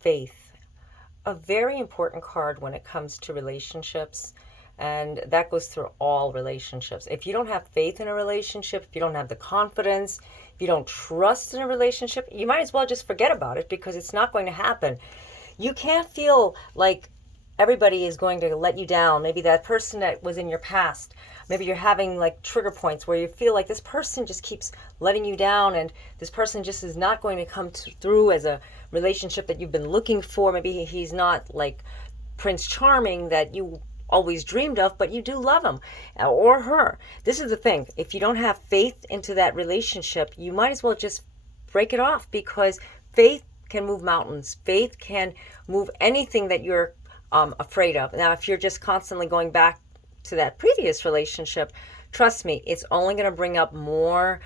Faith, a very important card when it comes to relationships. And that goes through all relationships. If you don't have faith in a relationship, if you don't have the confidence, if you don't trust in a relationship, you might as well just forget about it because it's not going to happen. You can't feel like everybody is going to let you down. Maybe that person that was in your past, maybe you're having like trigger points where you feel like this person just keeps letting you down, and this person just is not going to come through as a relationship that you've been looking for. Maybe he's not like Prince Charming that you always dreamed of, but you do love him or her. This is the thing. If you don't have faith into that relationship, you might as well just break it off, because faith can move mountains. Faith can move anything that you're afraid of. Now, if you're just constantly going back to that previous relationship, trust me, it's only going to bring up more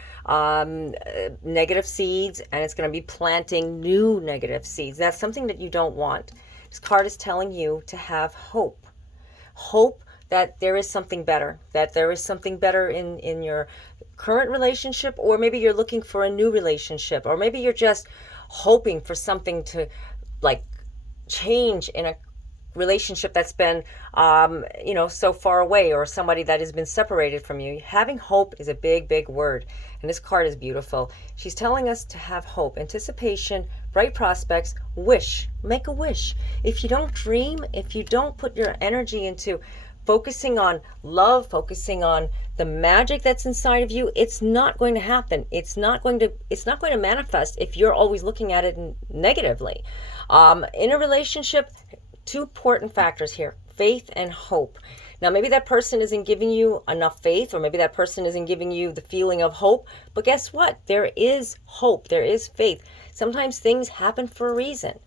negative seeds, and it's going to be planting new negative seeds. That's something that you don't want. This card is telling you to have hope. Hope that there is something better, that there is something better in your current relationship, or maybe you're looking for a new relationship, or maybe you're just hoping for something to like change in a relationship that's been so far away, or somebody that has been separated from you. Having hope is a big word, and this card is beautiful. She's telling us to have hope, anticipation, bright prospects, wish. Make a wish. If you don't dream, if you don't put your energy into focusing on love, focusing on the magic that's inside of you, it's not going to happen. It's not going to manifest if you're always looking at it negatively. In a relationship, two important factors here: faith and hope. Now, maybe that person isn't giving you enough faith, or maybe that person isn't giving you the feeling of hope, but guess what? There is hope. There is faith. Sometimes things happen for a reason.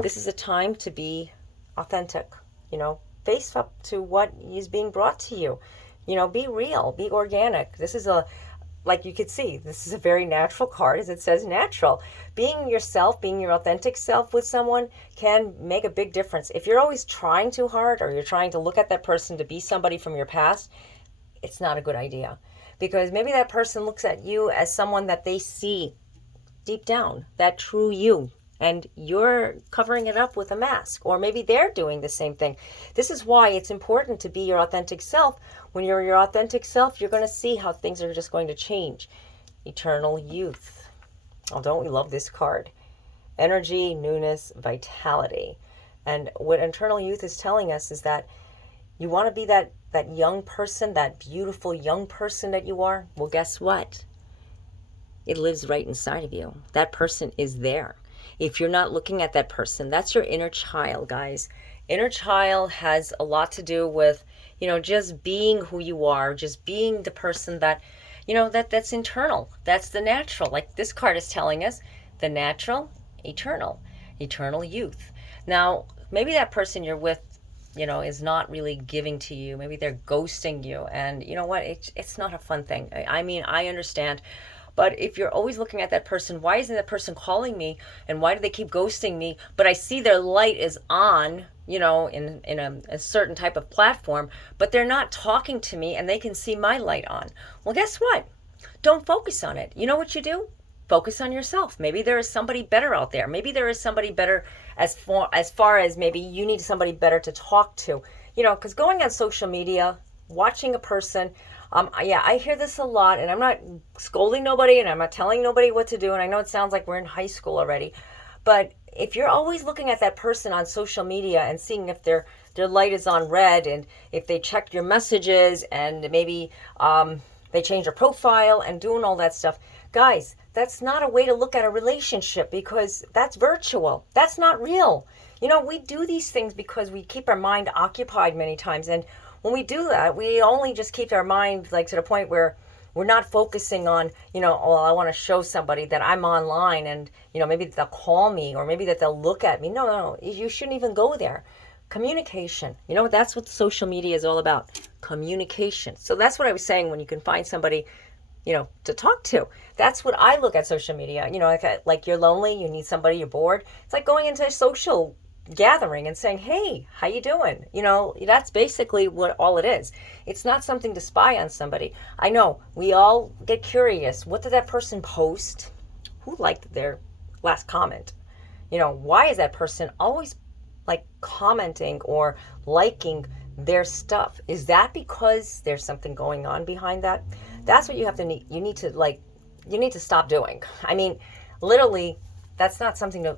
This is a time to be authentic, face up to what is being brought to you. Be real, be organic. This is like you could see, this is a very natural card, as it says natural. Being yourself, being your authentic self with someone can make a big difference. If you're always trying too hard, or you're trying to look at that person to be somebody from your past, it's not a good idea. Because maybe that person looks at you as someone that they see deep down, that true you, and you're covering it up with a mask, or maybe they're doing the same thing. This is why it's important to be your authentic self. When you're your authentic self, you're going to see how things are just going to change. Eternal youth. Oh, don't we love this card? Energy, newness, vitality. And what eternal youth is telling us is that you want to be that young person, that beautiful young person that you are. Well, guess what? It lives right inside of you. That person is there. If you're not looking at that person, that's your inner child, guys. Inner child has a lot to do with, just being who you are, just being the person that, that's internal. That's the natural. Like this card is telling us, the natural, eternal youth. Now, maybe that person you're with, is not really giving to you. Maybe they're ghosting you. And you know what? It's not a fun thing. I mean, I understand. But if you're always looking at that person, why isn't that person calling me? And why do they keep ghosting me? But I see their light is on, in a certain type of platform, but they're not talking to me, and they can see my light on. Well, guess what? Don't focus on it. You know what you do? Focus on yourself. Maybe there is somebody better out there. Maybe there is somebody better as far as maybe you need somebody better to talk to. Because going on social media, watching a person, yeah, I hear this a lot, and I'm not scolding nobody, and I'm not telling nobody what to do, and I know it sounds like we're in high school already, but if you're always looking at that person on social media and seeing if their light is on red, and if they checked your messages, and maybe they change their profile and doing all that stuff, guys, that's not a way to look at a relationship, because that's virtual. That's not real. We do these things because we keep our mind occupied many times, and when we do that, we only just keep our mind like to the point where we're not focusing on, oh, I want to show somebody that I'm online, and, maybe they'll call me, or maybe that they'll look at me. No, you shouldn't even go there. Communication. That's what social media is all about. Communication. So that's what I was saying, when you can find somebody, to talk to. That's what I look at social media. Like you're lonely, you need somebody, you're bored. It's like going into a social gathering and saying, hey, how you doing? That's basically what all it is. It's not something to spy on somebody. I know we all get curious. What did that person post? Who liked their last comment? Why is that person always like commenting or liking their stuff? Is that because there's something going on behind that? That's what you need to like, you need to stop doing. I mean, literally, that's not something to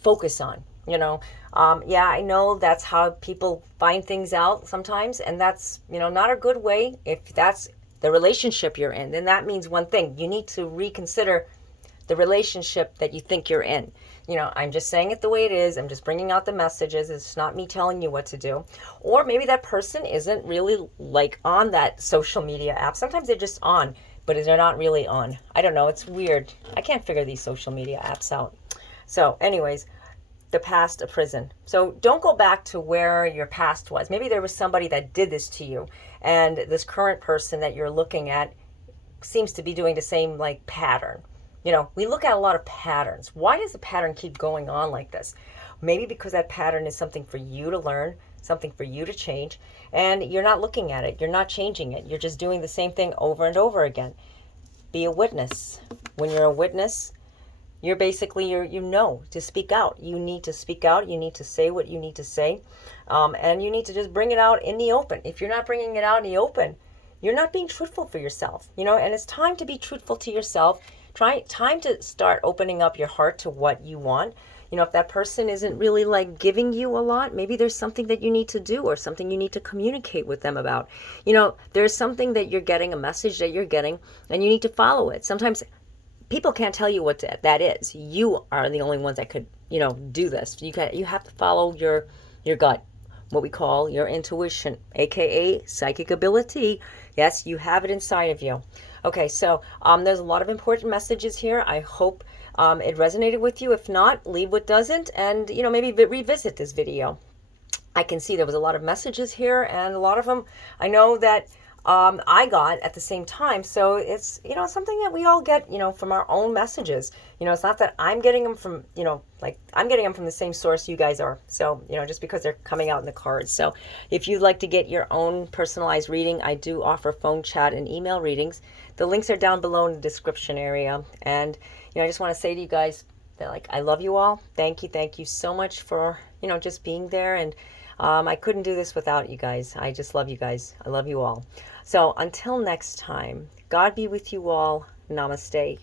focus on. Yeah, I know that's how people find things out sometimes, and that's not a good way. If that's the relationship you're in, then that means one thing: you need to reconsider the relationship that you think you're in. I'm just saying it the way it is. I'm just bringing out the messages. It's not me telling you what to do. Or maybe that person isn't really like on that social media app. Sometimes they're just on, but they're not really on. I don't know. It's weird. I can't figure these social media apps out. So, anyways, the past a prison. So don't go back to where your past was. Maybe there was somebody that did this to you, and this current person that you're looking at seems to be doing the same like pattern. We look at a lot of patterns. Why does the pattern keep going on like this? Maybe because that pattern is something for you to learn, something for you to change, and you're not looking at it. You're not changing it. You're just doing the same thing over and over again. Be a witness. When you're a witness, you're basically, to speak out. You need to speak out. You need to say what you need to say. And you need to just bring it out in the open. If you're not bringing it out in the open, you're not being truthful for yourself. And it's time to be truthful to yourself. Time to start opening up your heart to what you want. If that person isn't really like giving you a lot, maybe there's something that you need to do or something you need to communicate with them about. There's something that you're getting, a message that you're getting, and you need to follow it. Sometimes people can't tell you what that is. You are the only ones that could, do this. You have to follow your gut, what we call your intuition, aka psychic ability. Yes, you have it inside of you. Okay, so there's a lot of important messages here. I hope it resonated with you. If not, leave what doesn't, and maybe revisit this video. I can see there was a lot of messages here, and a lot of them I know that I got at the same time. So it's, something that we all get, from our own messages. It's not that I'm getting them from, like I'm getting them from the same source you guys are. So, just because they're coming out in the cards. So if you'd like to get your own personalized reading, I do offer phone, chat, and email readings. The links are down below in the description area. And, I just want to say to you guys that, like, I love you all. Thank you so much for, just being there. And I couldn't do this without you guys. I just love you guys. I love you all. So until next time, God be with you all. Namaste.